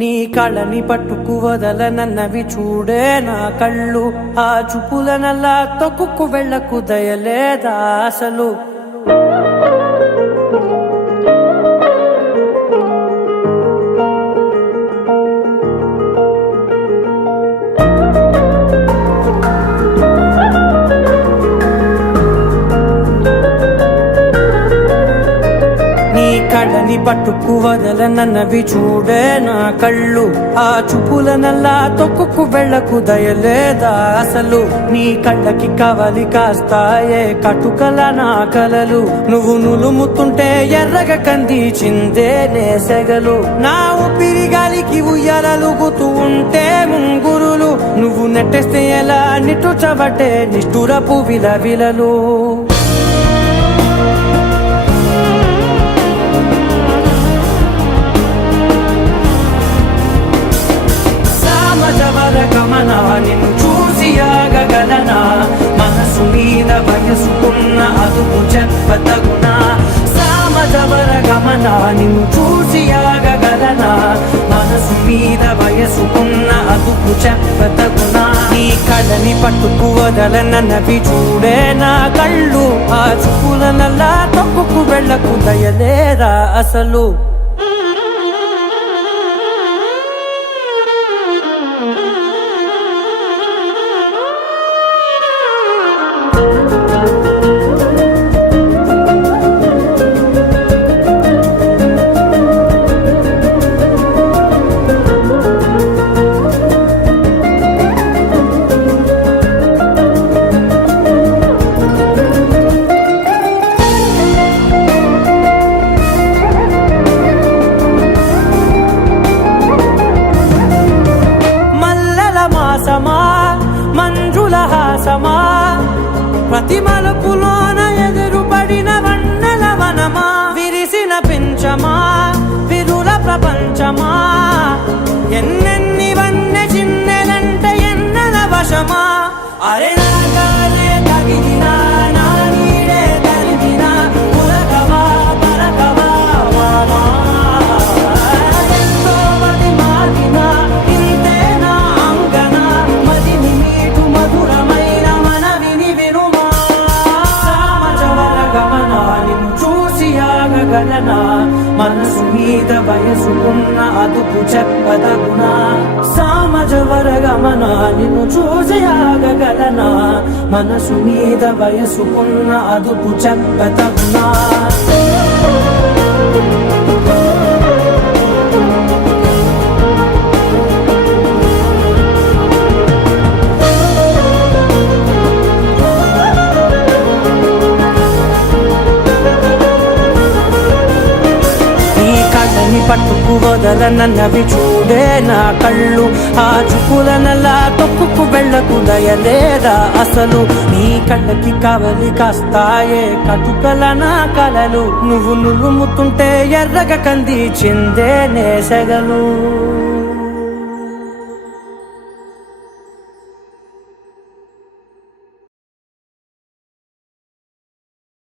నీ కళ్ళని పట్టుకు వదలనన్నవి చూడే నా కళ్ళు, ఆ చూపులనల్లా తొక్కుకు వెళ్ళకు దయలేదా అసలు. కళ్ళని పట్టుకు వదలనన్నవి చూడే నా కళ్ళు, ఆ చూపులనల్లా తొక్కుకు వెళ్ళకు దయలేదా అసలు. నీ కళ్ళకి కవలి కాస్తాయే కటుకల నా కలలు, నువ్వు నులుముతుంటే ఎర్రగ కందిచిందే నేసెగలు. నా ఊపిరి గాలికి ఉయ్యాలలుగుతూ ఉంటే ముంగురులు, నువ్వు నెట్టేస్తే ఎలా నిట్టుచబట్టే నిష్ఠురపు విలవిలలు. గమనా నిన్ను చూసి ఆగగలనా, మనసు మీద వయసుకున్న అదుపు చెప్పతగునా. సామజవర గమనా నిన్ను చూసి ఆగగలనా, మనసు మీద వయసుకున్న అదుపు చెప్పతగునా. నీ కళ్ళని పట్టుకు వదలనన్నవి చూడే నా కళ్ళు, ఆ చూపులనల్లా తొక్కుకు వెళ్ళకు దయలేదా అసలు. మంజుల హాసమా, ప్రతి మలుపులోన ఎదురుపడిన వన్నెల వనమా, విరిసిన పించమా విరుల ప్రపంచమా, ఎన్నెన్ని వన్నె చిన్నెలంటే ఎన్నెల వశమా. అరే నాగాలే తగిలినా నా నీడే తరిమినా, ఉలకవా పరకవా వామా, ఎంతో మది మాటినా ఇంతే నా అంగన, మదిని మీటు మధురమైన మనవిని వినుమా. సామజవర గమనా నిన్ను చూసి ఆగగలనా, మనసు మీద వయసుకున్న అదుపు చెప్పదగునా. సామజవర గమనా నిన్ను చూసి ఆగగలనా, మనసు మీద వయసుకున్న అదుపు చెప్పదగునా. పట్టుకు వదలనన్నవి చూడే నా కళ్ళు, ఆ చూపులనల్లా తొక్కుకు వెళ్ళకు దయలేదా అసలు. నీ కళ్ళకి కవలి కాస్తాయే కటుకల నా కలలు, నువ్వు నులుముతుంటే ఎర్రగ కందిచిందే నేసెగలు.